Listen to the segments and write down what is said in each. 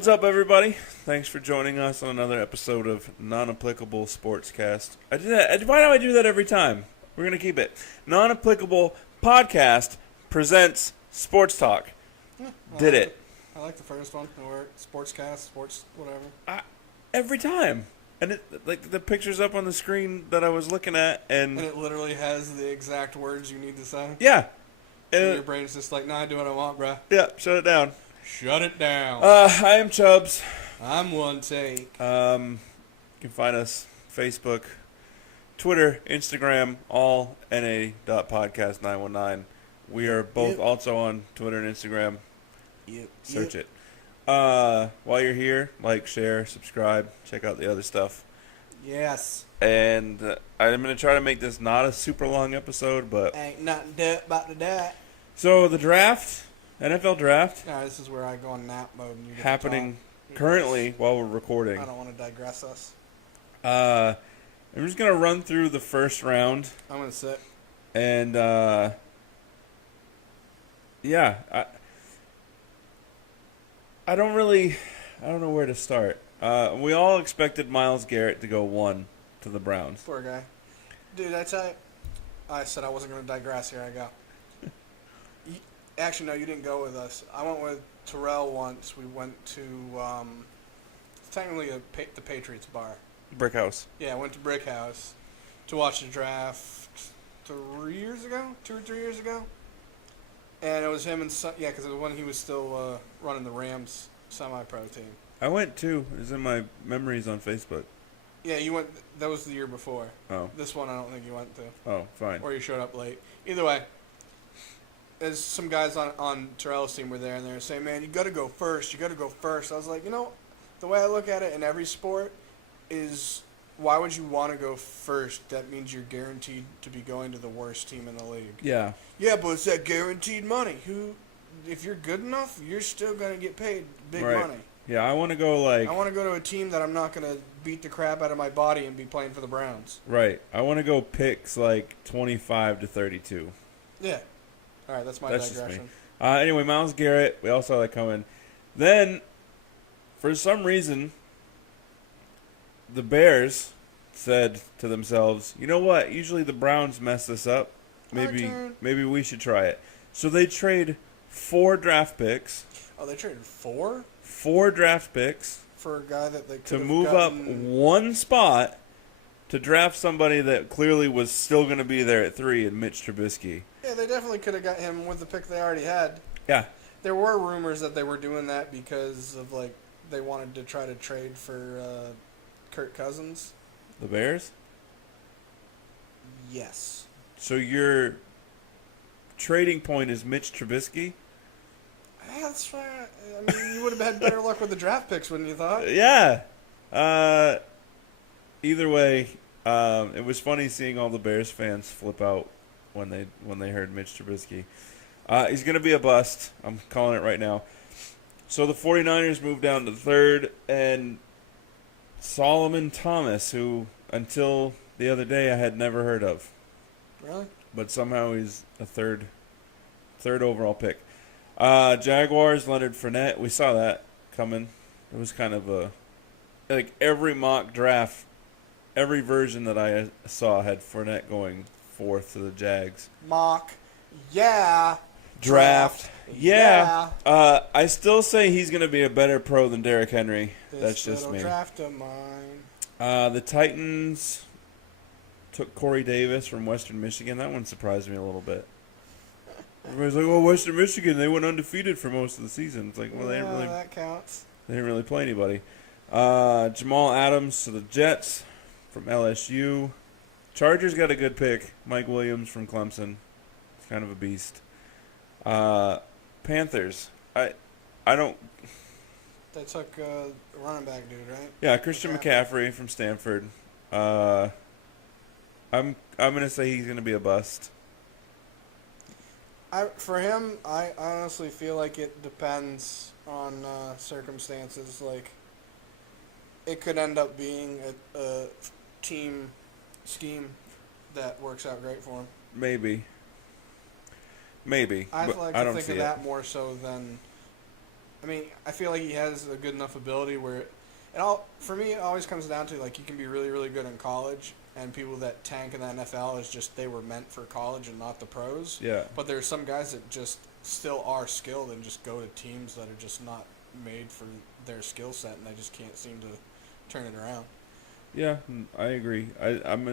What's up, everybody? Thanks for joining us on another episode of Non-Applicable Sportscast. I did that. Why do I do that every time? We're going to keep it. Non-Applicable Podcast presents Sports Talk. Yeah, Did it. I like the first one. It worked. Sportscast, sports, whatever. Every time. And like the picture's up on the screen that I was looking at, and And it literally has the exact words you need to say. yeah. And your brain's just like, nah, I do what I want, bruh. Yeah, shut it down. Shut it down. I am Chubbs. I'm one take. You can find us Facebook, Twitter, Instagram, all na.podcast919. We are both also on Twitter and Instagram. Search it. While you're here, like, share, subscribe, check out the other stuff. Yes. And I'm going to try to make this not a super long episode, but... Ain't nothing about to die. So the draft, NFL draft... No, this is where I go in nap mode. And you get happening to talk. currently while we're recording. I don't want to digress us. I'm just going to run through the first round. I'm going to sit. And, yeah, I don't know where to start. We all expected Myles Garrett to go 1 to the Browns. Poor guy. Dude, I tell you, I said I wasn't going to digress. Here I go. Actually, no, you didn't go with us. I went with Terrell once. We went to, technically the Patriots bar. Brick House. Yeah, I went to Brick House to watch the draft 2 years ago. And it was him and because it was when he was still running the Rams semi-pro team. I went too. It was in my memories on Facebook. Yeah, you went. That was the year before. Oh. This one I don't think you went to. Oh, fine. Or you showed up late. Either way, there's some guys on Terrell's team were there, and they were saying, man, you got to go first. I was like, the way I look at it in every sport is, why would you want to go first? That means you're guaranteed to be going to the worst team in the league. Yeah. Yeah, but it's that guaranteed money. If you're good enough, you're still going to get paid big money. Yeah, I want to go I want to go to a team that I'm not going to beat the crap out of my body and be playing for the Browns. Right. I want to go picks like 25 to 32. Yeah. All right, that's my That's digression. just me. Anyway, Myles Garrett, we all saw that coming. Then, for some reason, the Bears said to themselves, you know what? Usually the Browns mess this up. Maybe we should try it. So they trade 4 draft picks. Oh, they traded 4? 4 draft picks. For a guy that they could to have move up 1 spot to draft somebody that clearly was still going to be there at 3 in Mitch Trubisky. Yeah, they definitely could have got him with the pick they already had. Yeah. There were rumors that they were doing that because of, they wanted to try to trade for Kirk Cousins. The Bears? Yes. So your trading point is Mitch Trubisky? Yeah, that's fine. I mean, you would have had better luck with the draft picks, wouldn't you thought? Yeah. Either way, it was funny seeing all the Bears fans flip out when they heard Mitch Trubisky. He's going to be a bust. I'm calling it right now. So the 49ers moved down to 3rd, and Solomon Thomas, who until the other day I had never heard of. Really? But somehow he's a third overall pick. Jaguars, Leonard Fournette. We saw that coming. It was kind of like every mock draft, every version that I saw had Fournette going 4th to the Jags. Mock. Yeah. Draft. Yeah. I still say he's going to be a better pro than Derrick Henry. That's just me. Draft of mine. The Titans took Corey Davis from Western Michigan. That one surprised me a little bit. Everybody's like, "Oh, Western Michigan, they went undefeated for most of the season." It's like, well, that counts. They didn't really play anybody. Jamal Adams to the Jets from LSU. Chargers got a good pick. Mike Williams from Clemson. It's kind of a beast. Panthers. I don't. They took a running back dude, right? Yeah, Christian McCaffrey from Stanford. I'm gonna say he's gonna be a bust. For him, I honestly feel like it depends on circumstances. Like, it could end up being a team scheme that works out great for him. Maybe. I but like I to don't think see of it. that more so than I mean, I feel like he has a good enough ability where it all for me it always comes down to like you can be really really good in college, and people that tank in the NFL is just they were meant for college and not the pros. Yeah. But there's some guys that just still are skilled and just go to teams that are just not made for their skill set, and they just can't seem to turn it around. Yeah, I agree. I'm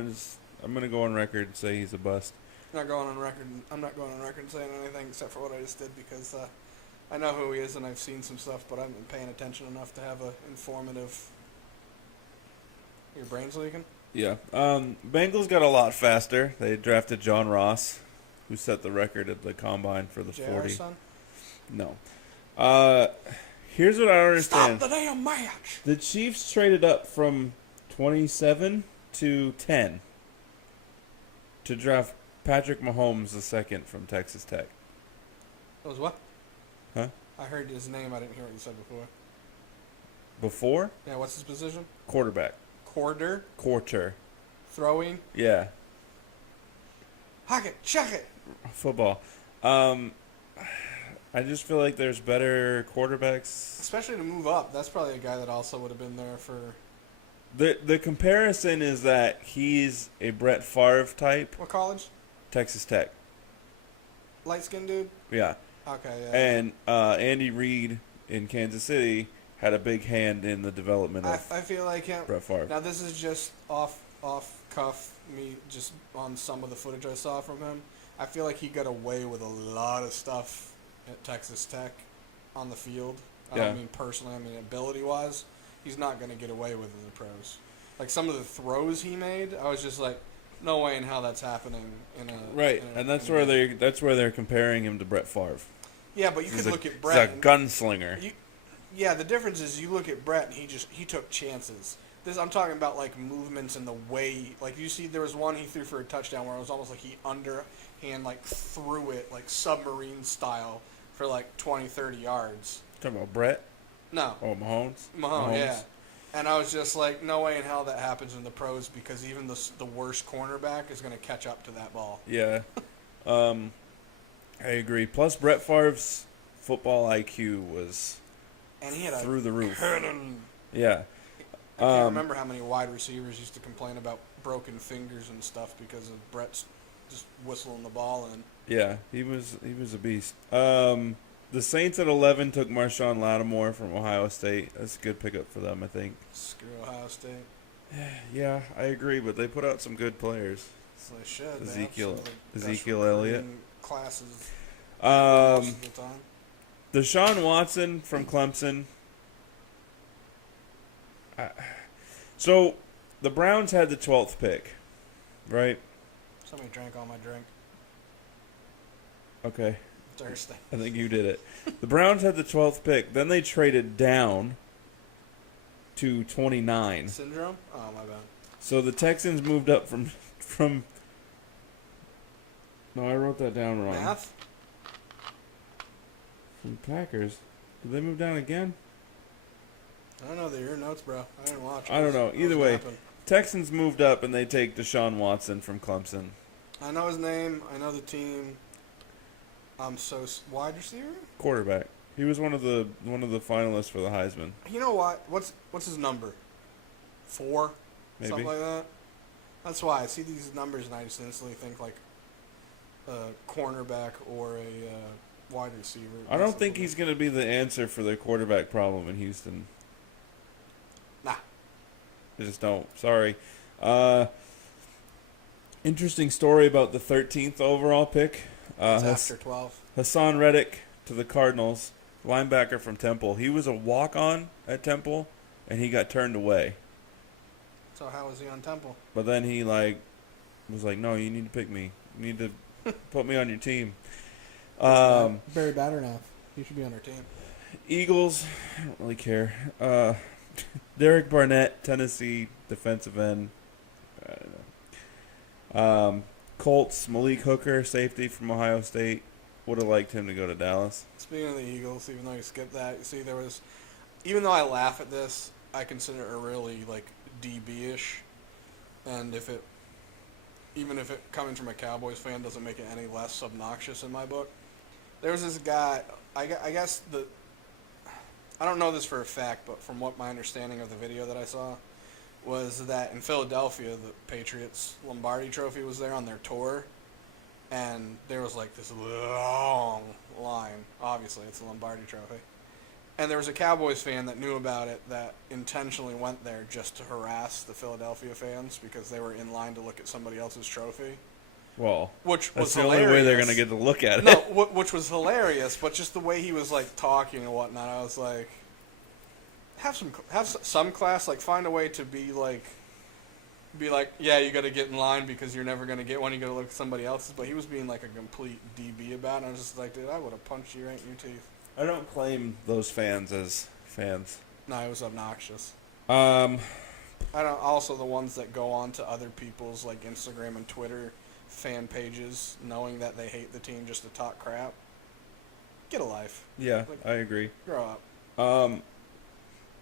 gonna go on record and say he's a bust. I'm not going on record. I'm not going on record and saying anything except for what I just did because I know who he is and I've seen some stuff, but I haven't been paying attention enough to have a informative. Your brain's leaking? Yeah. Bengals got a lot faster. They drafted John Ross, who set the record at the combine for the JR 40. son? No. Here's what I don't understand. Stop the damn match! The Chiefs traded up from 27 to 10 to draft Patrick Mahomes II from Texas Tech. That was what? Huh? I heard his name. I didn't hear what you said before. Before? Yeah, what's his position? Quarterback. Quarter? Throwing? Yeah. Hock it, chuck it! Football. I just feel like there's better quarterbacks. Especially to move up. That's probably a guy that also would have been there for... The comparison is that he's a Brett Favre type. What college? Texas Tech. Light-skinned dude? Yeah. Okay, yeah. And Andy Reid in Kansas City had a big hand in the development of I feel like him... Brett Favre. Now, this is just off cuff, me just on some of the footage I saw from him. I feel like he got away with a lot of stuff at Texas Tech on the field. I Yeah. don't mean personally, I mean ability-wise. He's not going to get away with it in the pros. Like, some of the throws he made, I was just like, no way in hell that's happening in a... Right, in a, and that's in where a, they're comparing him to Brett Favre. Yeah, but you He's could a- look at He's Brett... a gunslinger. Yeah, the difference is you look at Brett and he took chances. I'm talking about like movements and the way, like you see there was one he threw for a touchdown where it was almost like he underhand like threw it like submarine style for like 20, 30 yards. Talking about Brett? No. Oh, Mahomes? Mahomes, yeah. And I was just like, no way in hell that happens in the pros because even the worst cornerback is going to catch up to that ball. Yeah. I agree. Plus, Brett Favre's football IQ was And he had through the roof. cannon. Yeah. I can't remember how many wide receivers used to complain about broken fingers and stuff because of Brett's just whistling the ball in. Yeah, he was a beast. The Saints at 11 took Marshawn Lattimore from Ohio State. That's a good pickup for them, I think. Screw Ohio State. Yeah, I agree, but they put out some good players. So they should. Ezekiel- They have some of the best Ezekiel Elliott. recruiting classes most of the time. Deshaun Watson from Clemson. So the Browns had the 12th pick, right? Somebody drank all my drink. Okay. Thursday. I think you did it. The Browns had the 12th pick. Then they traded down to 29. Syndrome? Oh, my bad. So the Texans moved up from. No, I wrote that down wrong. Math? From Packers. Did they move down again? I don't know. They're your notes, bro. I didn't watch. I don't know. was Either way, napping. Texans moved up and they take Deshaun Watson from Clemson. I know his name. I know the team. Wide receiver? Quarterback. He was one of the finalists for the Heisman. You know what? What's his number? 4? Maybe. Something like that? That's why I see these numbers and I just instantly think like a cornerback or a wide receiver. I don't think he's going to be the answer for their quarterback problem in Houston. Nah. I just don't. Sorry. Interesting story about the 13th overall pick. It's after 12. Hassan Reddick to the Cardinals, linebacker from Temple. He was a walk-on at Temple, and he got turned away. So how was he on Temple? But then he was like, no, you need to pick me. You need to put me on your team. Barry Batternaff. He should be on our team. Eagles, I don't really care. Derek Barnett, Tennessee, defensive end. I don't know. Colts, Malik Hooker, safety from Ohio State. Would have liked him to go to Dallas. Speaking of the Eagles, even though you skipped that, you see there was, even though I laugh at this, I consider it really like DB-ish, and even if it coming from a Cowboys fan doesn't make it any less obnoxious in my book. There was this guy, I guess I don't know this for a fact, but from what my understanding of the video that I saw was that in Philadelphia, the Patriots Lombardi Trophy was there on their tour, and there was like this long line. Obviously, it's a Lombardi Trophy. And there was a Cowboys fan that knew about it that intentionally went there just to harass the Philadelphia fans because they were in line to look at somebody else's trophy. Well, Which that's was the hilarious. only way they're going to get to look at it. No, which was hilarious, but just the way he was like talking and whatnot, I was like, have some class, like find a way to be like, yeah, you got to get in line because you're never going to get one. You got to look at somebody else's. But he was being like a complete DB about it. And I was just like, dude, I would have punched you right in your teeth. I don't claim those fans as fans. No, it was obnoxious. Um, I don't. Also, the ones that go on to other people's like Instagram and Twitter fan pages, knowing that they hate the team just to talk crap. Get a life. yeah, Like, I agree. Grow up.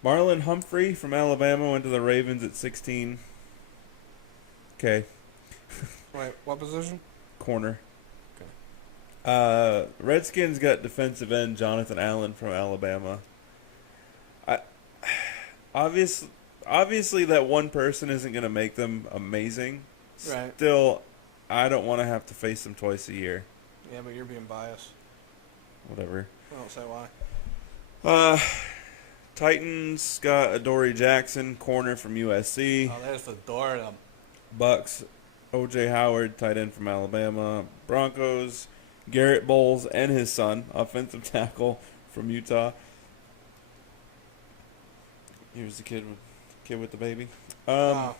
Marlon Humphrey from Alabama went to the Ravens at 16. Okay, Wait, what position? corner. Okay. Redskins got defensive end Jonathan Allen from Alabama. Obviously that one person isn't going to make them amazing. Right. Still, I don't want to have to face them twice a year. Yeah, but you're being biased. Whatever. I don't say why. Titans got Adoree Jackson, corner from USC. Oh, there's the door of them. Bucks, O.J. Howard, tight end from Alabama. Broncos, Garrett Bowles and his son, offensive tackle from Utah. Here's the kid with the baby. I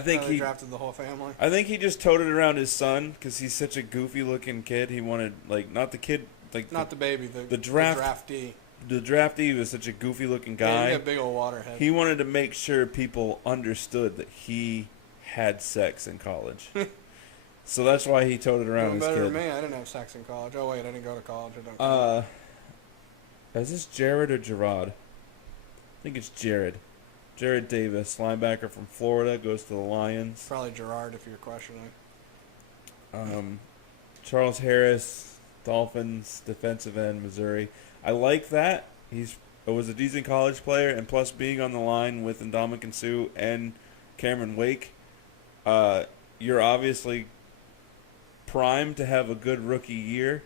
think they drafted the whole family. I think he just toted around his son because he's such a goofy-looking kid. He wanted not the kid, Not the baby, the draftee. The draftee was such a goofy-looking guy. Yeah, he got a big old waterhead. He wanted to make sure people understood that he had sex in college. So that's why he toted around Doing his better kid. than me. I didn't have sex in college. Oh wait, I didn't go to college. I don't. Is this Jared or Gerard? I think it's Jared. Jared Davis, linebacker from Florida, goes to the Lions. Probably Gerard if you're questioning. Charles Harris, Dolphins, defensive end, Missouri. I like that. Was a decent college player, and plus being on the line with Ndamukong Suh and Cameron Wake, you're obviously primed to have a good rookie year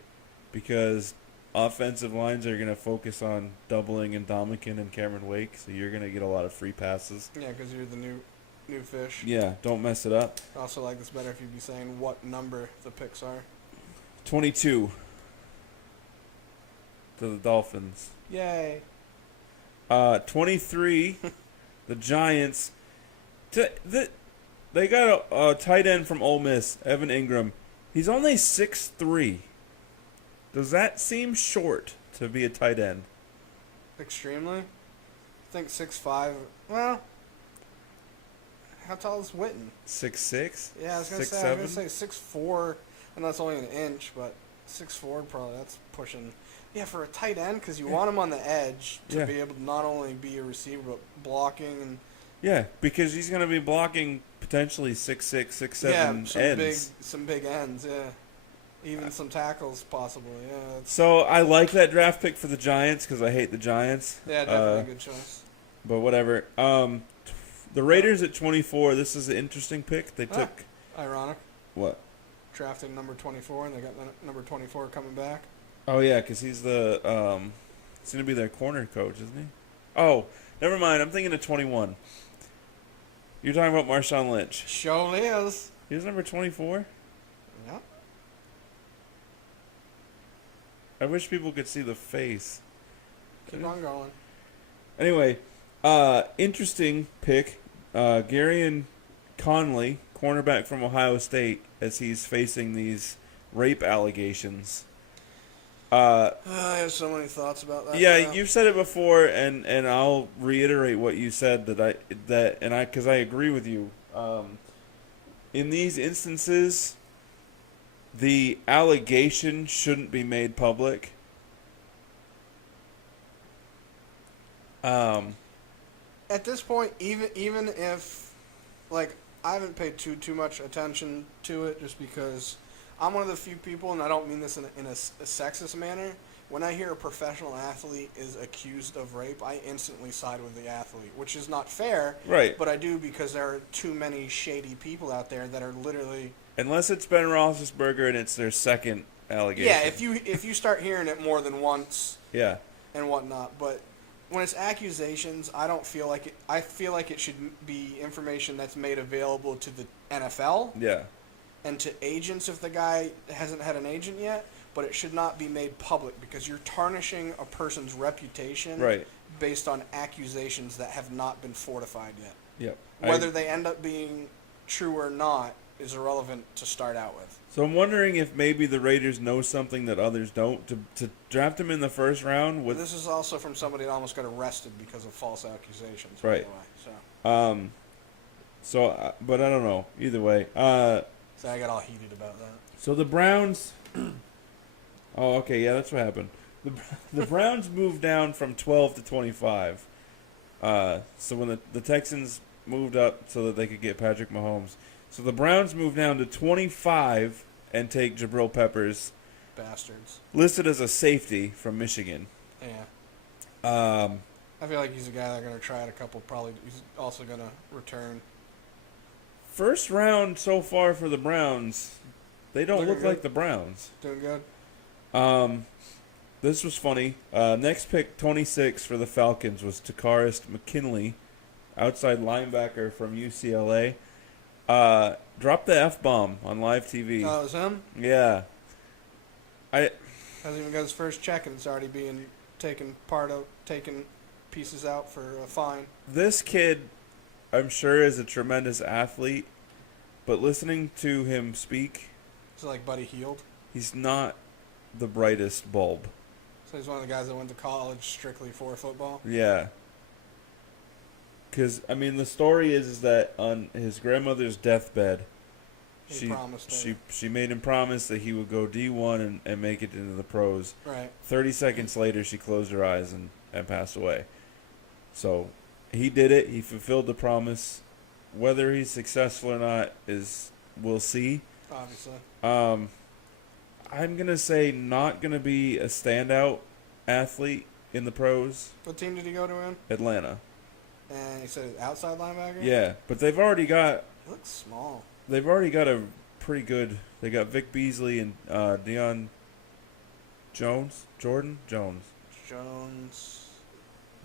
because offensive lines are going to focus on doubling Ndamukong and Cameron Wake, so you're going to get a lot of free passes. Yeah, because you're the new fish. Yeah, don't mess it up. I also like this better if you'd be saying what number the picks are. 22 to the Dolphins. Yay. 23, the Giants. They got a tight end from Ole Miss, Evan Ingram. He's only 6'3". Does that seem short to be a tight end? Extremely. I think 6'5". Well, how tall is Witten? 6'6"? Yeah, I was gonna 6'7"? say 6'4", and that's only an inch, but 6'4" probably that's pushing. Yeah, for a tight end, because you want him on the edge to be able to not only be a receiver but blocking and. Yeah, because he's going to be blocking potentially 6'6", 6'7" ends. Some big ends. Yeah, even some tackles possibly. Yeah. So I like that draft pick for the Giants because I hate the Giants. Yeah, definitely a good choice. But whatever. The Raiders at 24. This is an interesting pick. They took. Ironic. What? Drafted number 24, and they got number 24 coming back. Oh yeah, because he's the he's gonna be their corner coach, isn't he? Oh, never mind. I'm thinking of 21. You're talking about Marshawn Lynch. Surely is. He was number 24. Yeah. I wish people could see the face. Keep on going. Anyway, interesting pick. Garyon Conley, cornerback from Ohio State, as he's facing these rape allegations. I have so many thoughts about that. Yeah, you've said it before, and I'll reiterate what you said because I agree with you. In these instances, the allegation shouldn't be made public. At this point, even if, like, I haven't paid too much attention to it, just because I'm one of the few people, and I don't mean this in a sexist manner, when I hear a professional athlete is accused of rape, I instantly side with the athlete, which is not fair. Right. But I do because there are too many shady people out there that are literally. Unless it's Ben Roethlisberger and it's their second allegation. Yeah, if you start hearing it more than once. Yeah. And whatnot, but when it's accusations, I don't feel like it. I feel like it should be information that's made available to the NFL. Yeah. And to agents if the guy hasn't had an agent yet, but it should not be made public because you're tarnishing a person's reputation Right. based on accusations that have not been fortified yet. Yep. Whether they end up being true or not is irrelevant to start out with. So I'm wondering if maybe the Raiders know something that others don't to draft him in the first round. With This is also from somebody that almost got arrested because of false accusations. Right. By the way, but I don't know. Either way. so I got all heated about that. So the Browns. Oh, okay. Yeah, that's what happened. The Browns moved down from 12 to 25. So when the Texans moved up so that they could get Patrick Mahomes. So the Browns moved down to 25 and take Jabril Peppers, Bastards. listed as a safety from Michigan. Yeah. I feel like he's a guy that's going to try it a couple. Probably he's also going to return. First round so far for the Browns. They don't Looking look good. like the Browns. Doing good. This was funny. Next pick, 26 for the Falcons, was Takaris McKinley, outside linebacker from UCLA. Dropped the F-bomb on live TV. Oh, it was him? Yeah. Hasn't even got his first check and it's already being taken pieces out for a fine. This kid, I'm sure, is a tremendous athlete, but listening to him speak, Is it like Buddy Healed? he's not the brightest bulb. So he's one of the guys that went to college strictly for football? Yeah. Because, I mean, the story is that on his grandmother's deathbed, He promised her. she made him promise that he would go D1 and make it into the pros. Right. 30 seconds later, she closed her eyes and passed away. So he did it. He fulfilled the promise. Whether he's successful or not we'll see. Obviously. I'm going to say not going to be a standout athlete in the pros. What team did he go to in? Atlanta. And he said outside linebacker? Yeah, but they've already got He looks small. a pretty good. They got Vic Beasley and Jordan Jones.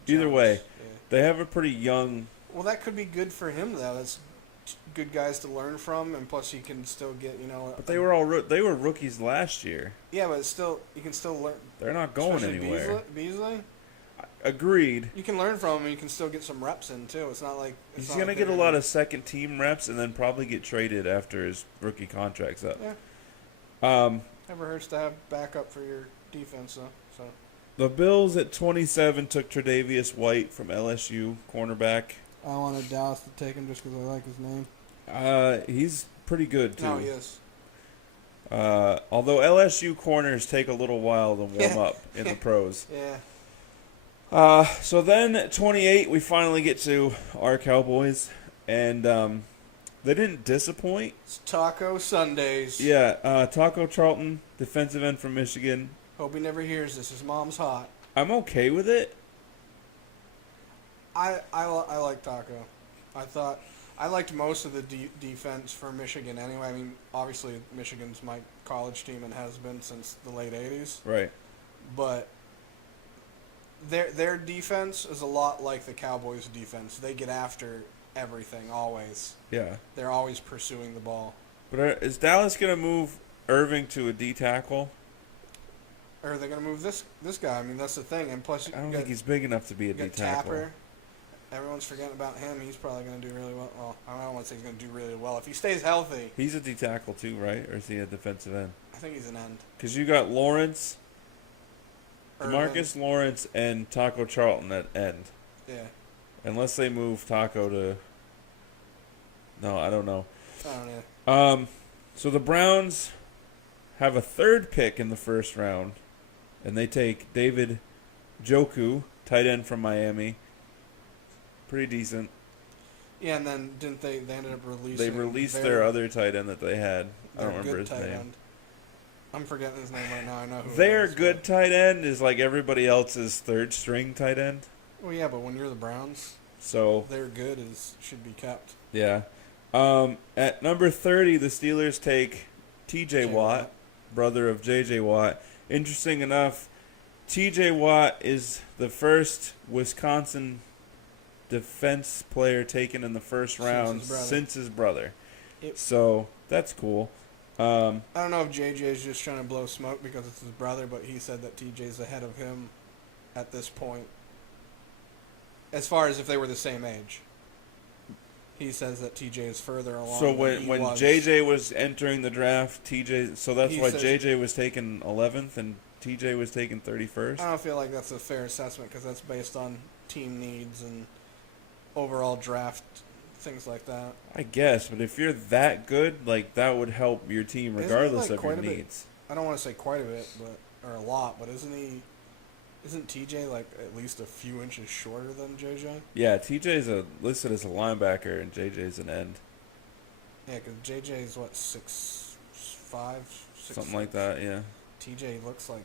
Either way, Yeah. they have a pretty young. Well, that could be good for him, though. That's good guys to learn from, and plus he can still get, But they were they were rookies last year. Yeah, but it's still, you can still learn. They're not going Especially anywhere. Beasley? Agreed. You can learn from him, and you can still get some reps in, too. It's not like... He's going to get a lot of second team reps and then probably get traded after his rookie contract's up. Yeah. Never hurts to have backup for your defense, though. So. The Bills at 27 took Tre'Davious White from LSU, cornerback. I wanted Dallas to take him just because I like his name. He's pretty good, too. No, he is. Although LSU corners take a little while to warm up in the pros. Yeah. So then at 28, we finally get to our Cowboys, and they didn't disappoint. It's Taco Sundays. Yeah, Taco Charlton, defensive end from Michigan. Hope he never hears this. His mom's hot. I'm okay with it. I like Taco. I liked most of the defense for Michigan anyway. I mean, obviously Michigan's my college team and has been since the late 80s. Right. But their defense is a lot like the Cowboys' defense. They get after everything always. Yeah. They're always pursuing the ball. But is Dallas going to move Irving to a D tackle? Or are they going to move this guy? I mean, that's the thing. And plus, I don't think he's big enough to be a D tackle. Tapper. Everyone's forgetting about him. He's probably going to do really well. Well, I don't want to say he's going to do really well. If he stays healthy. He's a D tackle too, right? Or is he a defensive end? I think he's an end. Because you got Lawrence, Irvin. Marcus Lawrence, and Taco Charlton at end. Yeah. Unless they move Taco to... No, I don't know. I don't know. So the Browns have a third pick in the first round, and they take David Njoku, tight end from Miami. Pretty decent. Yeah, and then didn't they ended up releasing... They released their other tight end that they had. I don't remember his name. I'm forgetting his name right now. I know who. Their it is, good but- tight end is like everybody else's third string tight end. Well, yeah, but when you're the Browns, So their good should be kept. yeah. At number 30, the Steelers take T.J. Watt, brother of J.J. Watt. Interesting enough, T.J. Watt is the first Wisconsin defense player taken in the first round since his brother. So that's cool. I don't know if JJ is just trying to blow smoke because it's his brother, but he said that TJ's ahead of him at this point. As far as if they were the same age, he says that TJ is further along. So than when was. JJ was entering the draft, TJ. So that's He why says- JJ was taken 11th and TJ was taken 31st. I don't feel like that's a fair assessment because that's based on team needs and overall draft things like that. I guess, but if you're that good, like that would help your team Isn't he, regardless like, of your quite a bit- needs. I don't want to say quite a bit, or a lot, but isn't TJ like at least a few inches shorter than JJ? Yeah, TJ's listed as a linebacker and JJ's an end, Yeah, because JJ's what 6'5", 6'6". something like that. Yeah, TJ looks like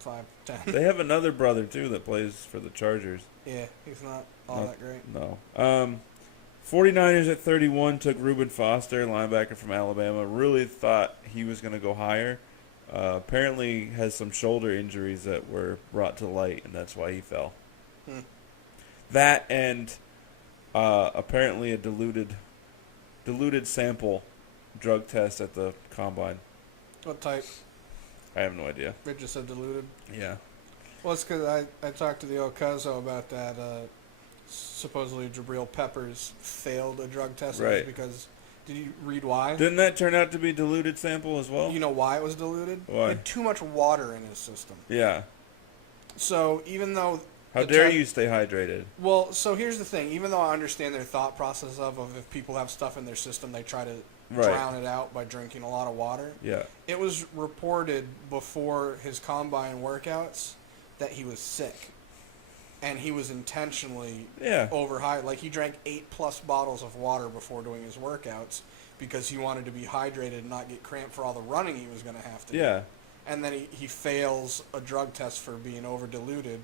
5'10". they have another brother too that plays for the Chargers. Yeah, he's not all that great. No. 49ers at 31 took Reuben Foster, linebacker from Alabama. Really thought he was going to go higher. Apparently has some shoulder injuries that were brought to light, and that's why he fell. That and apparently a diluted sample drug test at the combine. What type? I have no idea. Rich just said diluted. Yeah. Well, it's because I talked to the old Cuzzo about that. Supposedly Jabril Peppers failed a drug test. Right. Because, did you read why? Didn't that turn out to be diluted sample as well? You know why it was diluted? Why? He had too much water in his system. Yeah. So even though... How dare you stay hydrated? Well, so here's the thing. Even though I understand their thought process of if people have stuff in their system, they try to drown it out by drinking a lot of water. Yeah. It was reported before his combine workouts that he was sick. And he was intentionally overhydrated. Like, he drank 8+ bottles of water before doing his workouts because he wanted to be hydrated and not get cramped for all the running he was going to have to do. And then he fails a drug test for being over-diluted.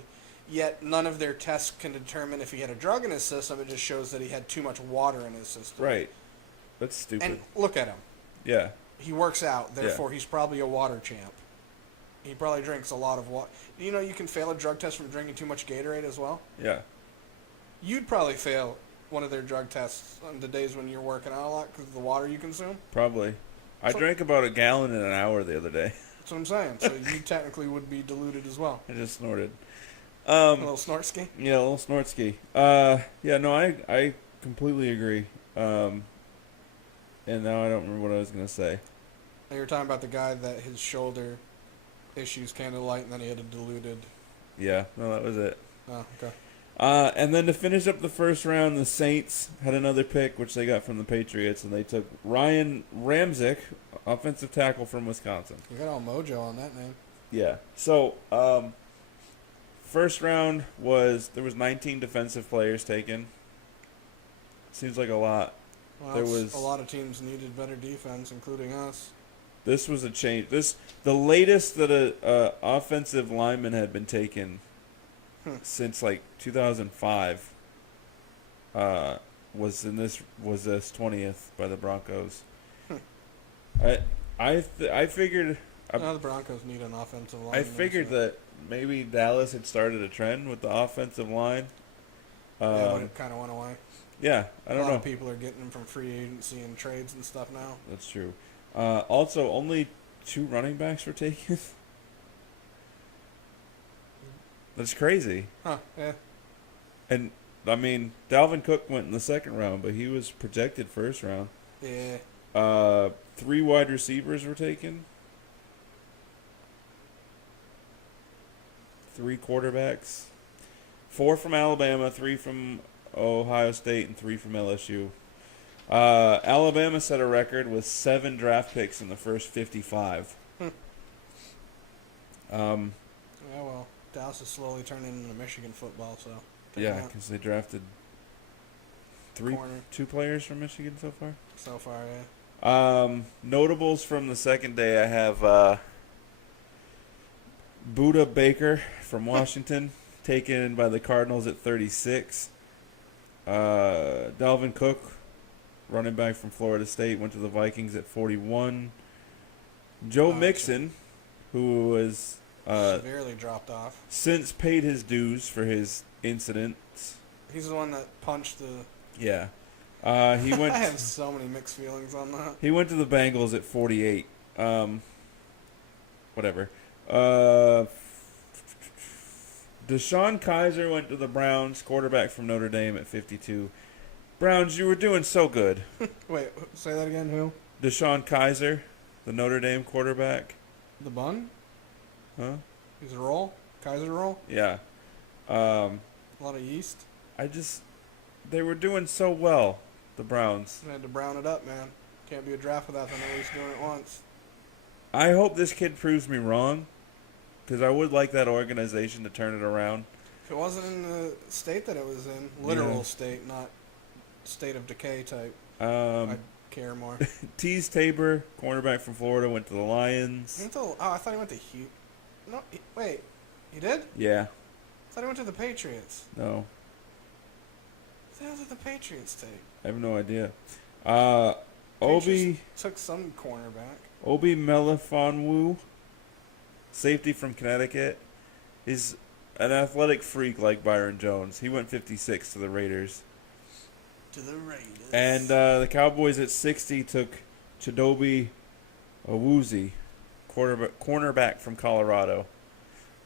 Yet none of their tests can determine if he had a drug in his system. It just shows that he had too much water in his system. Right. That's stupid. And look at him. Yeah. He works out, therefore he's probably a water champ. He probably drinks a lot of water. You know, you can fail a drug test from drinking too much Gatorade as well. Yeah. You'd probably fail one of their drug tests on the days when you're working out a lot because of the water you consume. Probably. I drank about a gallon in an hour the other day. That's what I'm saying. So you technically would be diluted as well. I just snorted. A little snort ski? Yeah, a little snort ski. Yeah, no, I completely agree. And now I don't remember what I was going to say. And you were talking about the guy that his shoulder issues came to light and then he had a diluted... Yeah, no, that was it. Oh, okay. And then to finish up the first round, the Saints had another pick, which they got from the Patriots, and they took Ryan Ramczyk, offensive tackle from Wisconsin. You got all mojo on that name. Yeah. So, first round there was 19 defensive players taken. Seems like a lot. Well, There was a lot of teams needed better defense, including us. This was a change. The latest that a offensive lineman had been taken since like 2005 was this 20th by the Broncos. I figured. The Broncos need an offensive line. I figured that maybe Dallas had started a trend with the offensive line. But it kind of went away. Yeah, I don't know. A lot of people are getting them from free agency and trades and stuff now. That's true. Also, only 2 running backs were taken. That's crazy. Huh, yeah. And, I mean, Dalvin Cook went in the second round, but he was projected first round. Yeah. 3 wide receivers were taken. 3 quarterbacks. 4 from Alabama, 3 from Ohio State, and 3 from LSU. Alabama set a record with 7 draft picks in the first 55. Yeah, well, Dallas is slowly turning into Michigan football, so. Yeah, because they drafted 2 players from Michigan so far. So far, yeah. Notables from the second day, I have Buda Baker from Washington, taken by the Cardinals at 36. Dalvin Cook, running back from Florida State, went to the Vikings at 41. Joe Mixon, who was severely dropped off. since paid his dues for his incidents. He's the one that punched the. Yeah. He went. I have so many mixed feelings on that. He went to the Bengals at 48. Whatever. Deshaun Kaiser went to the Browns, quarterback from Notre Dame at 52. Browns, you were doing so good. Wait, say that again. Who? Deshaun Kaiser, the Notre Dame quarterback. The bun? Huh? He's a roll? Kaiser roll? Yeah. A lot of yeast? They were doing so well, the Browns. I had to brown it up, man. Can't be a draft without them at least doing it once. I hope this kid proves me wrong, because I would like that organization to turn it around. If it wasn't in the state that it was in, literal state, not state of decay type, I'd care more. Tease Tabor, cornerback from Florida, went to the Lions. I thought he went to Houston. No, wait, he did? Yeah. I thought he went to the Patriots. No. What the hell did the Patriots take? I have no idea. Patriots took some cornerback. Obi Melifonwu, safety from Connecticut. He's an athletic freak like Byron Jones. He went 56 to the Raiders. To the Raiders. And the Cowboys at 60 took Chidobe Awuzie, cornerback from Colorado.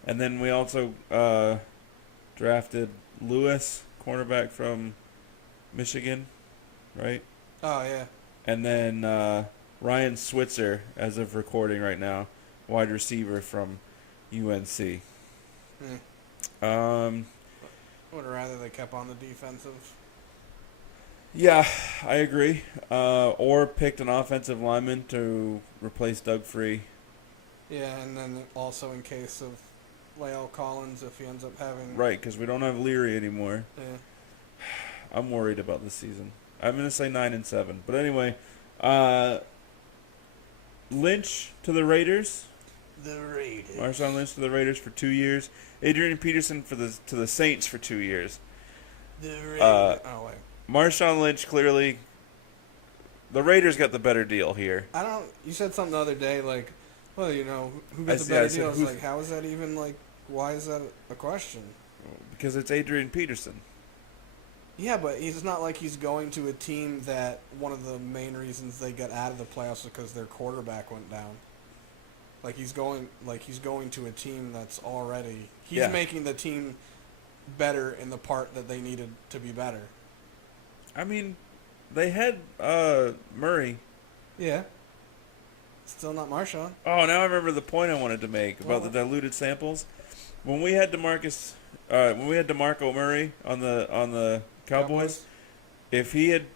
And then we also drafted Lewis, cornerback from Michigan, right? Oh, yeah. And then Ryan Switzer, as of recording right now, wide receiver from UNC. I would have rather they kept on the defensive. Yeah, I agree. Or picked an offensive lineman to replace Doug Free. Yeah, and then also in case of Lael Collins, if he ends up having... Right, because we don't have Leary anymore. Yeah. I'm worried about this season. I'm going to say 9-7. But anyway, Lynch to the Raiders. The Raiders. Marshawn Lynch to the Raiders for 2 years. Adrian Peterson to the Saints for 2 years. The Raiders. Oh, wait. Marshawn Lynch, clearly, the Raiders got the better deal here. You said something the other day, like, well, you know, who got the better deal? I was like, how is that even, like, why is that a question? Because it's Adrian Peterson. Yeah, but it's not like he's going to a team that one of the main reasons they got out of the playoffs was because their quarterback went down. He's going to a team that's already making the team better in the part that they needed to be better. I mean, they had Murray. Yeah. Still not Marshawn. Oh, now I remember the point I wanted to make about the diluted samples. When we had DeMarco Murray on the Cowboys, if he had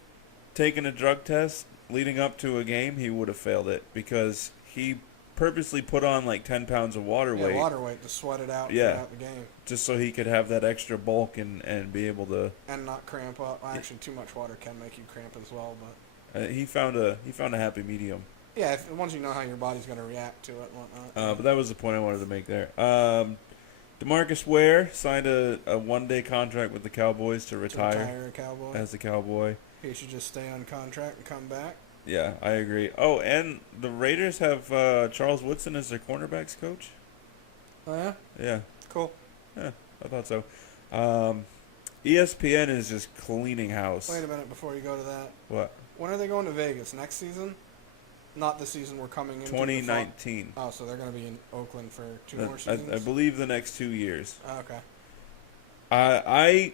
taken a drug test leading up to a game, he would have failed it because he purposely put on like 10 pounds of water weight. Yeah, water weight to sweat it out throughout the game. Just so he could have that extra bulk and be able to... And not cramp up. Actually, too much water can make you cramp as well, but... he found a happy medium. Yeah, once you know how your body's going to react to it and whatnot. But that was the point I wanted to make there. DeMarcus Ware signed a one-day contract with the Cowboys to retire as a Cowboy. He should just stay on contract and come back. Yeah, I agree. Oh, and the Raiders have Charles Woodson as their cornerbacks coach. Oh, yeah? Yeah. Cool. Yeah, I thought so. ESPN is just cleaning house. Wait a minute before you go to that. What? When are they going to Vegas? Next season? Not the season we're coming into. 2019. Oh, so they're going to be in Oakland for 2 more seasons? I believe the next 2 years. Oh, okay. I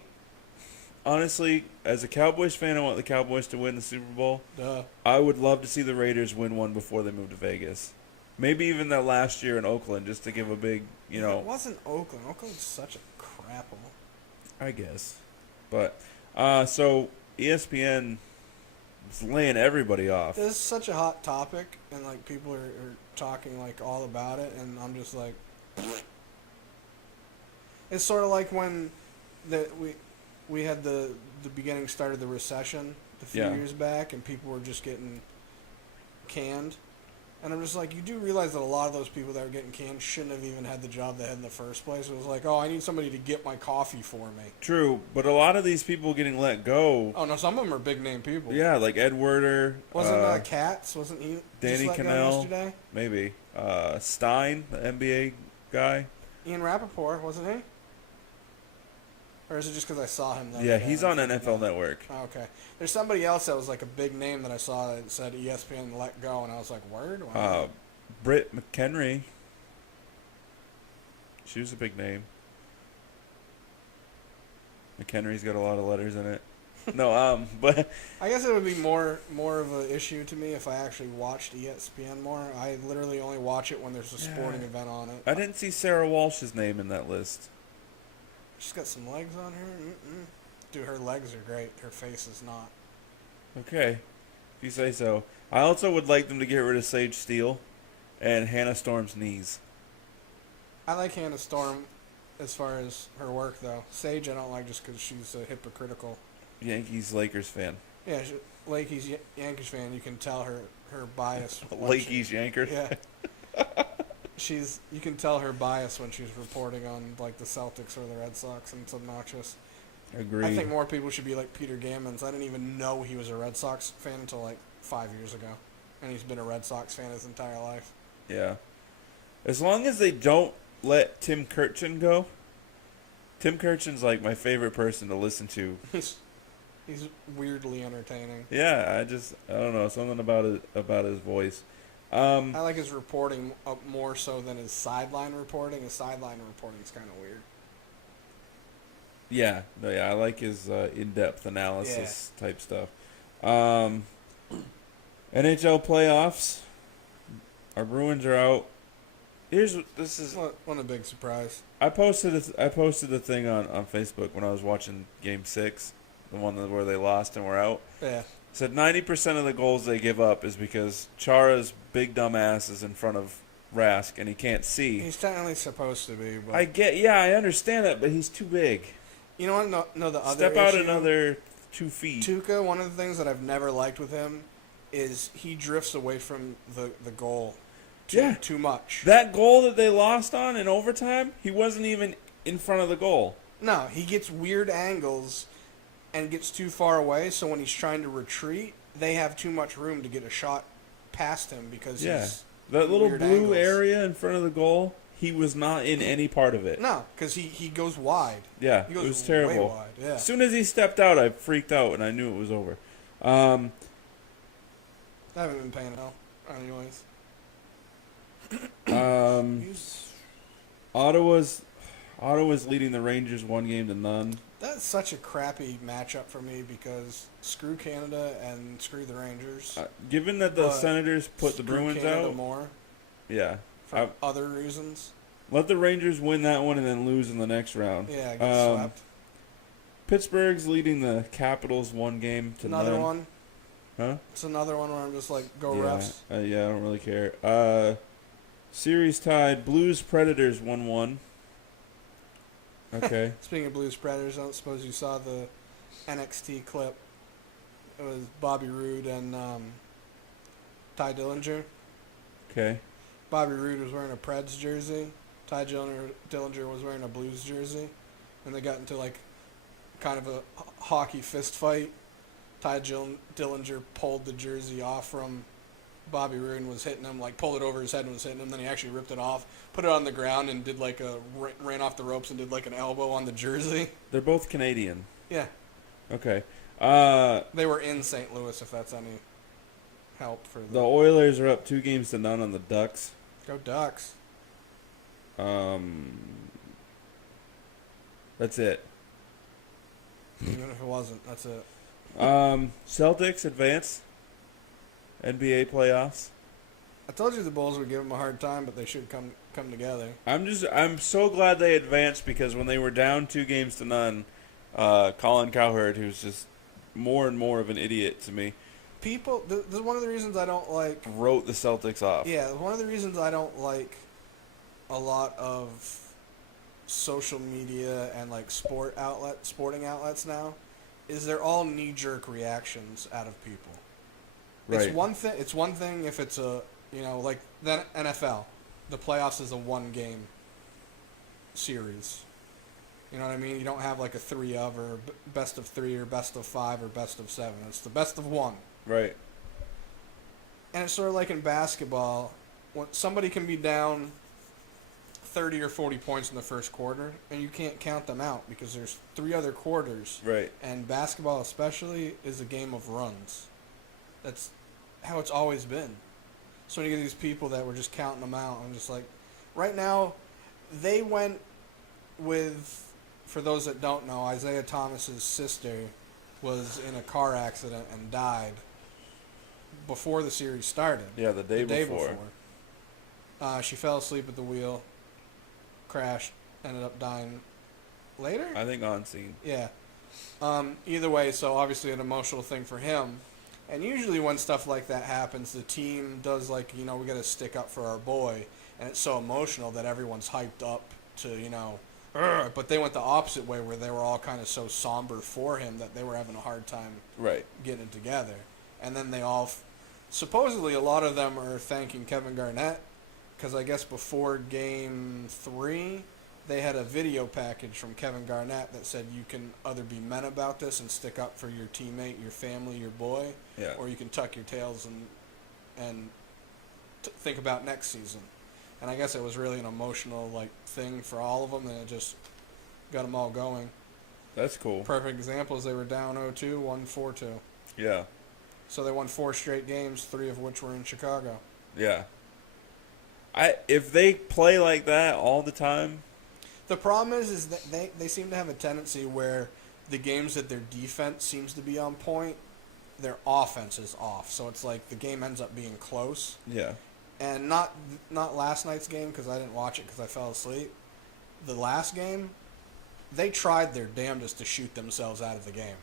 honestly, as a Cowboys fan, I want the Cowboys to win the Super Bowl. Duh. I would love to see the Raiders win one before they move to Vegas. Maybe even that last year in Oakland, just to give a big, It wasn't Oakland. Oakland's such a crapple. I guess. But, so ESPN is laying everybody off. This is such a hot topic, and, people are talking, all about it, and I'm just like... It's sort of like when we had the beginning start of the recession a few years back, and people were just getting canned. And I'm just like, you do realize that a lot of those people that were getting canned shouldn't have even had the job they had in the first place. It was like, oh, I need somebody to get my coffee for me. True, but a lot of these people getting let go. Oh, no, some of them are big name people. Yeah, like Ed Werder. Wasn't Katz? Wasn't he Danny just let go Cannell. yesterday? Maybe. Stein, the NBA guy. Ian Rappaport, wasn't he? Or is it just because I saw him? Yeah, he's on NFL Network. Oh, okay. There's somebody else that was like a big name that I saw that said ESPN let go, and I was like, word? Wow. Britt McHenry. She was a big name. McHenry's got a lot of letters in it. No, but I guess it would be more of an issue to me if I actually watched ESPN more. I literally only watch it when there's a sporting event on it. I didn't see Sarah Walsh's name in that list. She's got some legs on her. Dude, her legs are great. Her face is not. Okay, if you say so. I also would like them to get rid of Sage Steele and Hannah Storm's knees. I like Hannah Storm as far as her work, though. Sage I don't like just because she's a hypocritical Yankees-Lakers fan. Yeah, Lakey's Yankees fan. You can tell her bias. Lakey's Yankers. Yeah. You can tell her bias when she's reporting on like the Celtics or the Red Sox, and it's obnoxious. Agreed. I think more people should be like Peter Gammons. I didn't even know he was a Red Sox fan until like 5 years ago, and he's been a Red Sox fan his entire life. Yeah. As long as they don't let Tim Kurkjian go. Tim Kurkjian's like my favorite person to listen to. He's weirdly entertaining. Yeah, I don't know, something about his voice. I like his reporting more so than his sideline reporting. His sideline reporting is kind of weird. Yeah, I like his in-depth analysis type stuff. NHL playoffs. Our Bruins are out. This is one a big surprise. I posted the thing on Facebook when I was watching Game 6, the one where they lost and were out. Yeah. Said 90% of the goals they give up is because Chara's big dumb ass is in front of Rask and he can't see. He's technically supposed to be. But I understand that, but he's too big. You know what? No, the other Step out issue, another 2 feet. Tuca, one of the things that I've never liked with him is he drifts away from the goal too much. That goal that they lost on in overtime, he wasn't even in front of the goal. No, he gets weird angles and gets too far away, so when he's trying to retreat, they have too much room to get a shot past him because he's that little blue angles. area in front of the goal, he was not in any part of it. No, because he goes wide. Yeah, he goes it was terrible. Way wide. Yeah. As soon as he stepped out, I freaked out and I knew it was over. I haven't been paying attention, anyways. Ottawa's leading the Rangers 1-0. That's such a crappy matchup for me because screw Canada and screw the Rangers. Given that the Senators put the Bruins Canada out, more. Yeah, for other reasons. Let the Rangers win that one and then lose in the next round. Yeah, get swept. Pittsburgh's leading the Capitals 1-0. Another one. Huh? It's another one where I'm just like, go refs. I don't really care. Series tied. Blues Predators 1-1. Okay. Speaking of Blues Predators, I don't suppose you saw the NXT clip. It was Bobby Roode and Ty Dillinger. Okay. Bobby Roode was wearing a Preds jersey. Ty Dillinger was wearing a Blues jersey. And they got into like kind of a hockey fist fight. Ty Dillinger pulled the jersey off from Bobby Roode and was hitting him, like pulled it over his head and was hitting him. Then he actually ripped it off, put it on the ground, and did like ran off the ropes and did like an elbow on the jersey. They're both Canadian. Yeah. Okay. They were in St. Louis, if that's any help for them. The Oilers are up 2-0 on the Ducks. Go Ducks. That's it. Even if it wasn't, that's it. Celtics advance. NBA playoffs. I told you the Bulls would give them a hard time, but they should come together. I'm so glad they advanced because when they were down 2-0, Colin Cowherd, who's just more and more of an idiot to me. This is one of the reasons I don't like. Wrote the Celtics off. Yeah, one of the reasons I don't like a lot of social media and like sporting outlets now is they're all knee-jerk reactions out of people. Right. It's one thing if it's a You know, like the NFL, the playoffs is a 1-game series. You know what I mean? You don't have like a 3 of or best of 3 or best of 5 or best of 7. It's the best of 1. Right. And it's sort of like in basketball, when somebody can be down 30 or 40 points in the first quarter, and you can't count them out because there's 3 other quarters. Right. And basketball especially is a game of runs. That's how it's always been. So when you get these people that were just counting them out, I'm just like, right now, they went with, for those that don't know, Isaiah Thomas's sister was in a car accident and died before the series started. Yeah, the day before. She fell asleep at the wheel, crashed, ended up dying later? I think on scene. Yeah. Either way, so obviously an emotional thing for him. And usually when stuff like that happens, the team does like, we got to stick up for our boy. And it's so emotional that everyone's hyped up to, "Urgh," but they went the opposite way where they were all kind of so somber for him that they were having a hard time getting it together. And then they all, supposedly a lot of them are thanking Kevin Garnett because I guess before Game 3, they had a video package from Kevin Garnett that said you can either be men about this and stick up for your teammate, your family, your boy, or you can tuck your tails and think about next season. And I guess it was really an emotional thing for all of them, and it just got them all going. That's cool. Perfect example is they were down 0-2, won 4-2. Yeah. So they won 4 straight games, 3 of which were in Chicago. Yeah. If they play like that all the time. The problem is that they seem to have a tendency where the games that their defense seems to be on point, their offense is off. So it's like the game ends up being close. Yeah. And not last night's game because I didn't watch it because I fell asleep. The last game, they tried their damnedest to shoot themselves out of the game.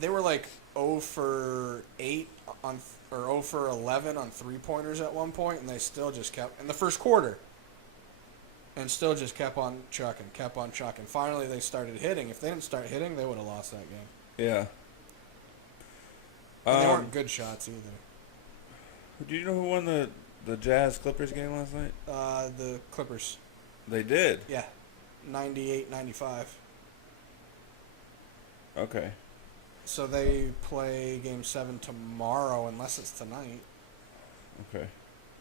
They were like 0 for 8 or 0 for 11 on 3-pointers at one point, and they still just kept in the first quarter. And still just kept on chucking. Finally, they started hitting. If they didn't start hitting, they would have lost that game. Yeah. And they weren't good shots either. Do you know who won the Jazz Clippers game last night? The Clippers. They did? Yeah. 98-95. Okay. So they play Game 7 tomorrow, unless it's tonight. Okay.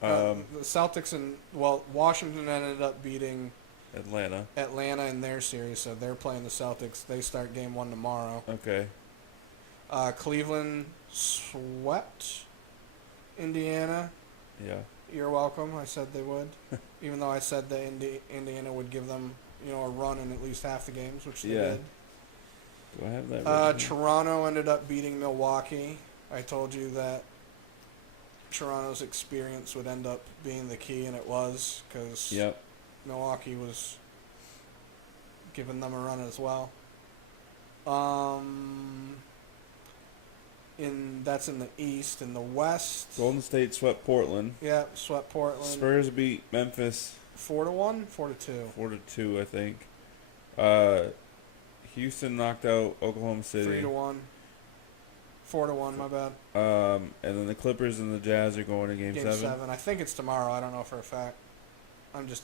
The Celtics Washington ended up beating Atlanta in their series, so they're playing the Celtics. They start Game 1 tomorrow. Okay. Cleveland swept Indiana. Yeah. You're welcome. I said they would, even though I said that Indiana would give them, a run in at least half the games, which they did. Do I have that? Toronto ended up beating Milwaukee. I told you that Toronto's experience would end up being the key, and it was because Milwaukee was giving them a run as well. That's in the East. In the West, Golden State swept Portland. Yeah, swept Portland. Spurs beat Memphis 4-1, 4-2. 4-2, I think. Houston knocked out Oklahoma City 3-1. 4-1, my bad. And then the Clippers and the Jazz are going to Game 7. I think it's tomorrow. I don't know for a fact. I'm just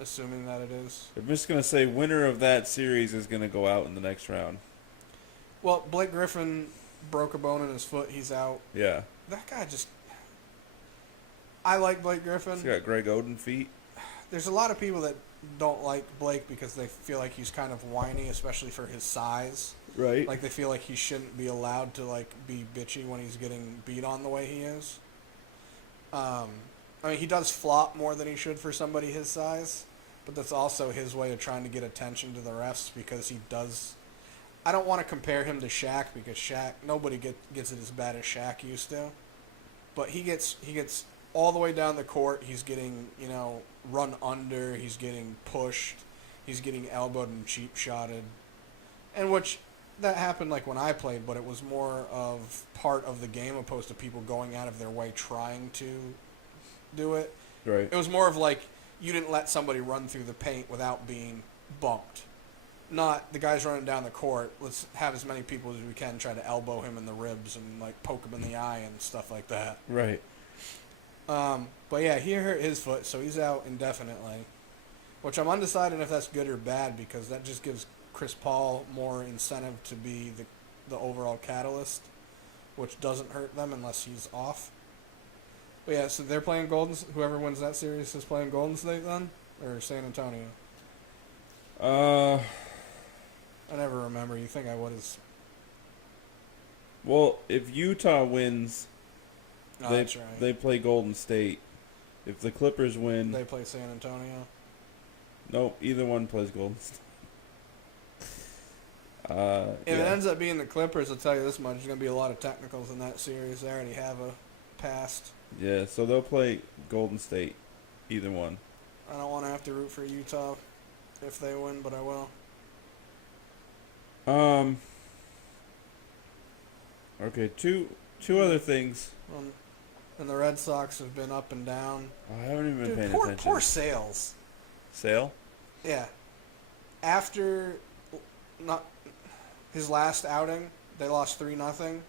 assuming that it is. I'm just going to say winner of that series is going to go out in the next round. Well, Blake Griffin broke a bone in his foot. He's out. Yeah. That guy just... I like Blake Griffin. He's got Greg Oden feet. There's a lot of people that don't like Blake because they feel like he's kind of whiny, especially for his size. Right. Like they feel like he shouldn't be allowed to be bitchy when he's getting beat on the way he is. I mean, he does flop more than he should for somebody his size, but that's also his way of trying to get attention to the refs because he does. I don't want to compare him to Shaq because Shaq, nobody gets it as bad as Shaq used to, but he gets all the way down the court. He's getting run under. He's getting pushed. He's getting elbowed and cheap shotted, and which. That happened when I played, but it was more of part of the game opposed to people going out of their way trying to do it. Right. It was more of you didn't let somebody run through the paint without being bumped. Not the guy's running down the court, let's have as many people as we can try to elbow him in the ribs and poke him in the eye and stuff like that. Right. But yeah, he hurt his foot, so he's out indefinitely. Which I'm undecided if that's good or bad because that just gives Chris Paul more incentive to be the overall catalyst, which doesn't hurt them unless he's off. But yeah, so they're playing whoever wins that series is playing Golden State then? Or San Antonio? I never remember. You think I would have... Well, if Utah wins, No, that's right. they play Golden State. If the Clippers win, They play San Antonio. nope, either one plays Golden State. If it ends up being the Clippers, I'll tell you this much: there's gonna be a lot of technicals in that series. They already have a past. Yeah, so they'll play Golden State, either one. I don't want to have to root for Utah if they win, but I will. Okay, two other things. And the Red Sox have been up and down. I haven't even been paying poor, attention. Poor Sales. Sale? Yeah. After not his last outing, they lost 3-0.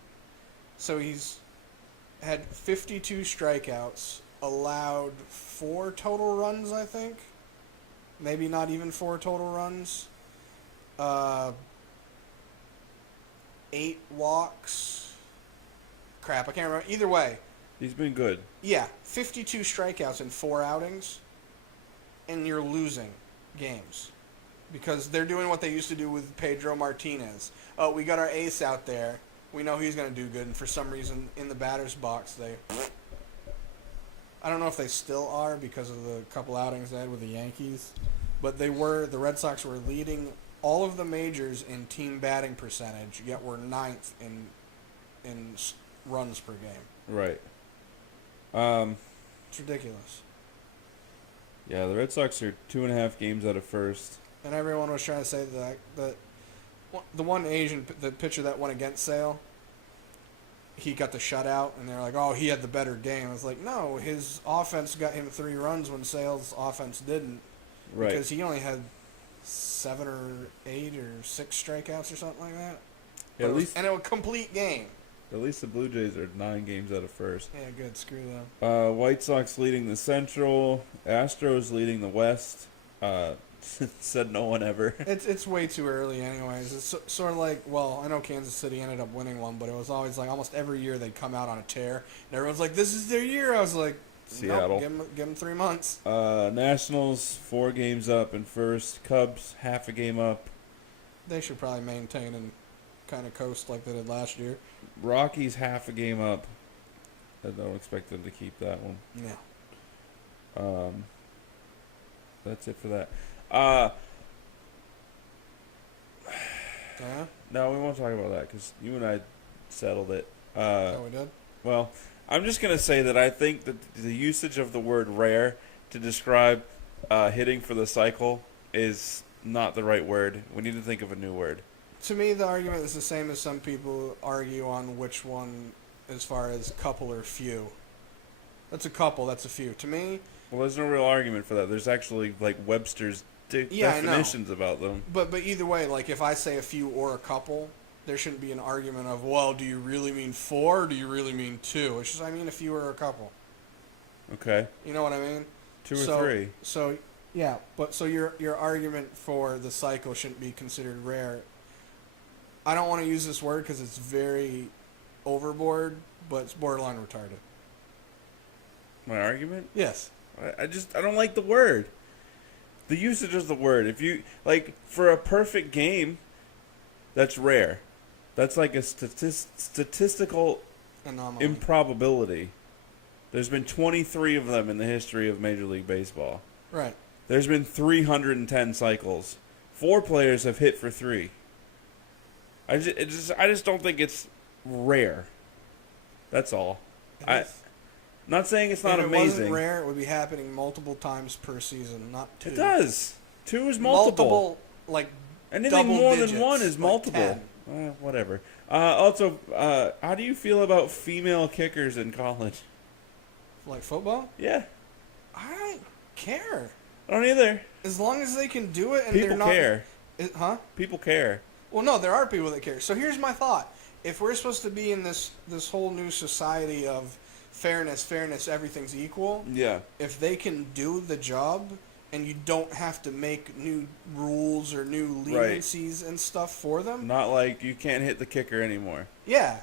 So he's had 52 strikeouts, allowed 4 total runs, I think. Maybe not even 4 total runs. 8 walks. Crap, I can't remember. Either way. He's been good. Yeah, 52 strikeouts in 4 outings, and you're losing games. Because they're doing what they used to do with Pedro Martinez. Oh, we got our ace out there. We know he's going to do good, and for some reason, in the batter's box, I don't know if they still are because of the couple outings they had with the Yankees, but the Red Sox were leading all of the majors in team batting percentage, yet were 9th in runs per game. Right. It's ridiculous. Yeah, the Red Sox are 2.5 games out of first. And everyone was trying to say that the one the pitcher that went against Sale, he got the shutout, and they're like, oh, he had the better game. I was like, no, his offense got him 3 runs when Sale's offense didn't. Right. Because he only had 7 or 8 or 6 strikeouts or something like that. Yeah, and it was a complete game. At least the Blue Jays are 9 games out of first. Yeah, good. Screw them. White Sox leading the Central. Astros leading the West. Said no one ever. It's way too early anyways. It's sort of like, well, I know Kansas City ended up winning one, but it was always like almost every year they'd come out on a tear. And everyone's like, this is their year. I was like, Seattle. Nope, give them 3 months. Nationals 4 games up in first. Cubs half a game up. They should probably maintain and kind of coast like they did last year. Rockies half a game up. I don't expect them to keep that one. Yeah. That's it for that. Yeah? No, we won't talk about that because you and I settled it. Oh, we did? Well, I'm just going to say that I think that the usage of the word rare to describe hitting for the cycle is not the right word. We need to think of a new word. To me, the argument is the same as some people argue on which one as far as couple or few. That's a couple, that's a few. To me... Well, there's no real argument for that. There's actually, like, Webster's definitions about them. But either way, like, if I say a few or a couple, there shouldn't be an argument of, well, do you really mean 4 or do you really mean 2? It's just, I mean a few or a couple. Okay. You know what I mean? 2 or 3. So, yeah. But so your argument for the cycle shouldn't be considered rare. I don't want to use this word because it's very overboard, but it's borderline retarded. My argument? Yes. I don't like the word. The usage of the word. If you, like, for a perfect game, that's rare. That's like a statistical Anomaly. improbability. There's been 23 of them in the history of Major League Baseball. Right. There's been 310 cycles. 4 players have hit for 3. I just don't think it's rare. That's all. Not saying it's not if amazing. If it wasn't rare, it would be happening multiple times per season, not 2. It does. 2 is multiple. Like anything double more digits, than 1 is like multiple. 10. Whatever. Also, how do you feel about female kickers in college? Like football? Yeah. I don't care. I don't either. As long as they can do it and People they're not... care. Huh? People care. Well, no, there are people that care. So here's my thought. If we're supposed to be in this whole new society of fairness, everything's equal. Yeah. If they can do the job and you don't have to make new rules or new leniencies and stuff for them. Not like you can't hit the kicker anymore. Yeah.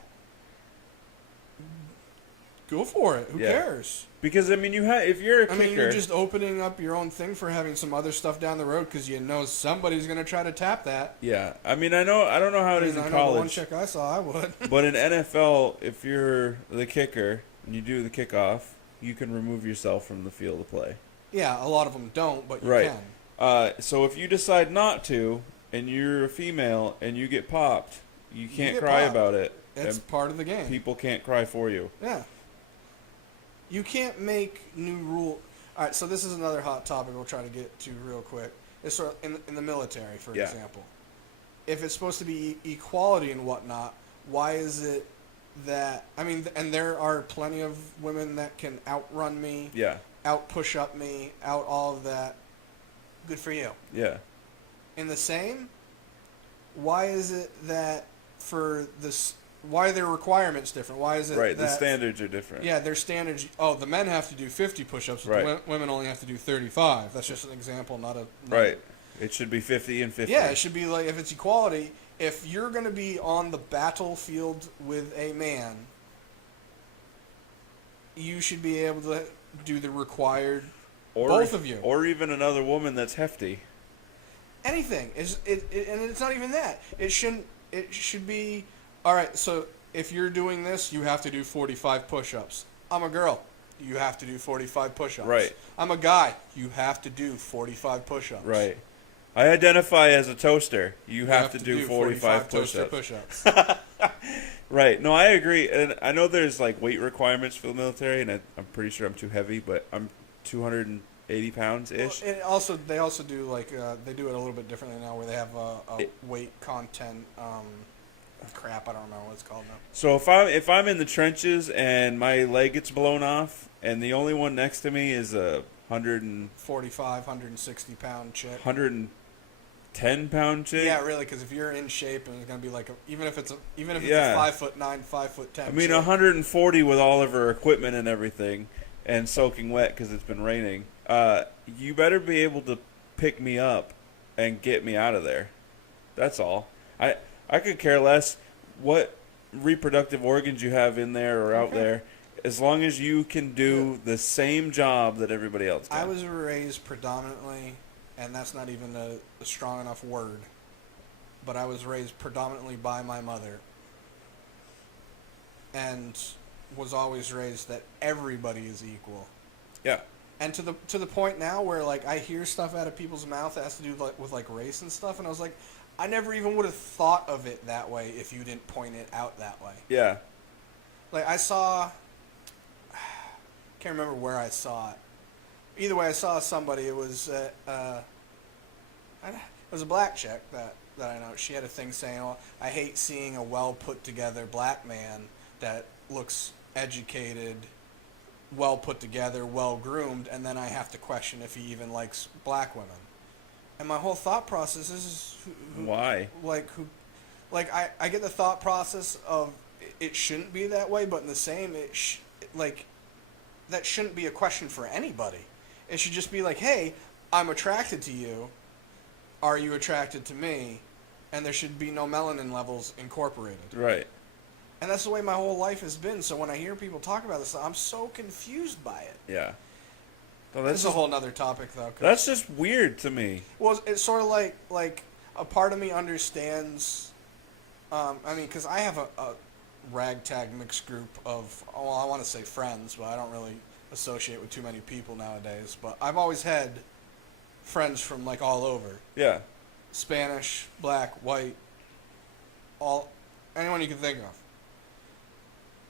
Go for it. Who cares? Because I mean, if you're a kicker, I mean, you're just opening up your own thing for having some other stuff down the road because you know somebody's going to try to tap that. Yeah, I mean, I don't know how it is in I know college. the one chick I saw, I would. But in NFL, if you're the kicker and you do the kickoff, you can remove yourself from the field of play. Yeah, a lot of them don't, but you can. So if you decide not to, and you're a female and you get popped, you can't cry about it. It's part of the game. People can't cry for you. Yeah. You can't make new rule. All right, so this is another hot topic we'll try to get to real quick. It's sort of in the military, for example. If it's supposed to be equality and whatnot, why is it that... I mean, and there are plenty of women that can outrun me, out push up me, out all of that. Good for you. Yeah. In the same, why is it that for this... Why are their requirements different? Why is it right? The standards are different. Yeah, their standards. Oh, the men have to do 50 push-ups. But the women only have to do 35. That's just an example, not a. Right. It should be 50 and 50. Yeah, it should be like if it's equality. If you're going to be on the battlefield with a man, you should be able to do the required. Both of you, or even another woman that's hefty. Anything is and it's not even that. It shouldn't. It should be. All right, so if you're doing this, you have to do 45 push-ups. I'm a girl. You have to do 45 push-ups. Right. I'm a guy. You have to do 45 push-ups. Right. I identify as a toaster. You have to do 45 push-ups. Right. No, I agree. And I know there's like weight requirements for the military, and I'm pretty sure I'm too heavy, but I'm 280 pounds-ish. Well, and they also do like, they do it a little bit differently now where they have a weight content, crap, I don't remember what it's called now. So if I'm in the trenches and my leg gets blown off, and the only one next to me is a 145, 160 pound chick, 110-pound chick. Yeah, really, because if you're in shape and it's gonna be like even if it's a 5'9", 5'10". I mean, 140 with all of her equipment and everything, and soaking wet because it's been raining. You better be able to pick me up and get me out of there. That's all. I could care less what reproductive organs you have in there or out there, as long as you can do the same job that everybody else can. I was raised predominantly, and that's not even a strong enough word, but I was raised predominantly by my mother, and was always raised that everybody is equal. Yeah. And to the point now where like I hear stuff out of people's mouth that has to do with like race and stuff, and I was like, I never even would have thought of it that way if you didn't point it out that way. Yeah. Like I saw, can't remember where I saw it. Either way, I saw somebody. It was it was a black chick that I know. She had a thing saying, "Oh, I hate seeing a well put together black man that looks educated, well put together, well groomed, and then I have to question if he even likes black women." And my whole thought process is why? I get the thought process of it shouldn't be that way, but in the same, that shouldn't be a question for anybody. It should just be like, hey, I'm attracted to you. Are you attracted to me? And there should be no melanin levels incorporated. Right. And that's the way my whole life has been. So when I hear people talk about this, I'm so confused by it. Yeah. Well, this is a whole other topic, though. That's just weird to me. Well, it's sort of like a part of me understands. I mean, because I have a ragtag mixed group of, well, I want to say friends, but I don't really associate with too many people nowadays. But I've always had friends from like all over. Yeah. Spanish, black, white, anyone you can think of.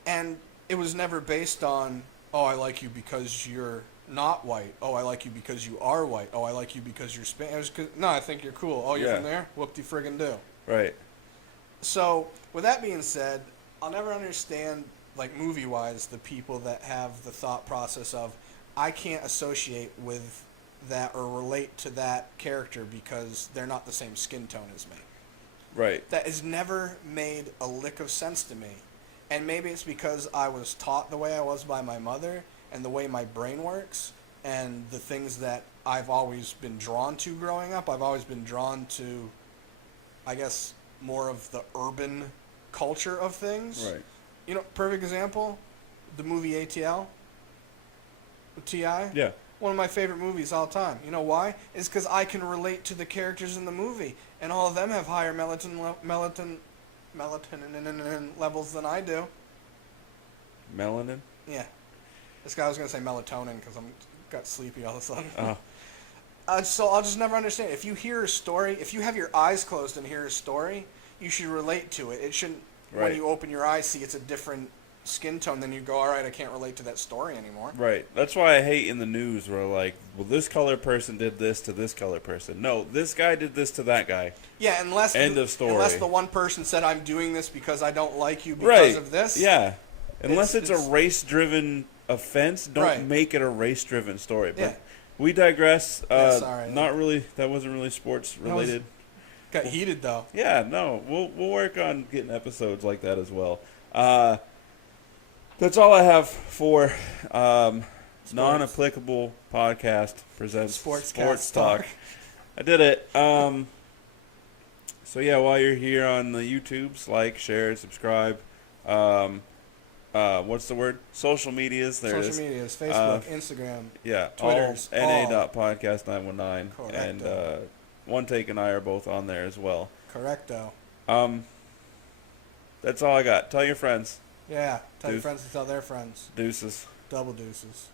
And it was never based on, oh, I like you because you're not white. Oh, I like you because you are white. Oh, I like you because you're Spanish. No, I think you're cool. Oh, you're from there? Whoop-de-friggin' do. Right. So, with that being said, I'll never understand, like, movie-wise, the people that have the thought process of, I can't associate with that or relate to that character because they're not the same skin tone as me. Right. That has never made a lick of sense to me. And maybe it's because I was taught the way I was by my mother and the way my brain works and the things that I've always been drawn to growing up. I've always been drawn to, I guess, more of the urban culture of things. Right. You know, perfect example, the movie ATL with T.I. Yeah. One of my favorite movies all time. You know why? It's because I can relate to the characters in the movie, and all of them have higher melatonin levels than I do. Melanin? Yeah. This guy was going to say melatonin because I'm got sleepy all of a sudden. Oh. So I'll just never understand. If you hear a story, if you have your eyes closed and hear a story, you should relate to it. It shouldn't, when Right. you open your eyes, see it's a different skin tone, then you go, all right, I can't relate to that story anymore. Right. That's why I hate in the news where like, well, this color person did this to this color person. No, this guy did this to that guy. Yeah, End of story. Unless the one person said, I'm doing this because I don't like you because Right. of this. Yeah. Unless it's a it's- race-driven offense, don't Right. make it a race-driven story. But Yeah. we digress. Yeah, sorry. Not really. That wasn't really sports related. Got heated, though. Yeah, no, we'll work on getting episodes like that as well. That's all I have for non-applicable podcast presents Sports talk. I did it. So yeah, while you're here on the YouTubes, like, share, subscribe. What's the word? Social medias. There it is. Social medias, Facebook, Instagram. Yeah, Twitters, all na.podcast919, Correcto. and One Take and I are both on there as well. Correcto. That's all I got. Tell your friends. Yeah, tell your Deuce. friends to tell their friends. Deuces. Double deuces.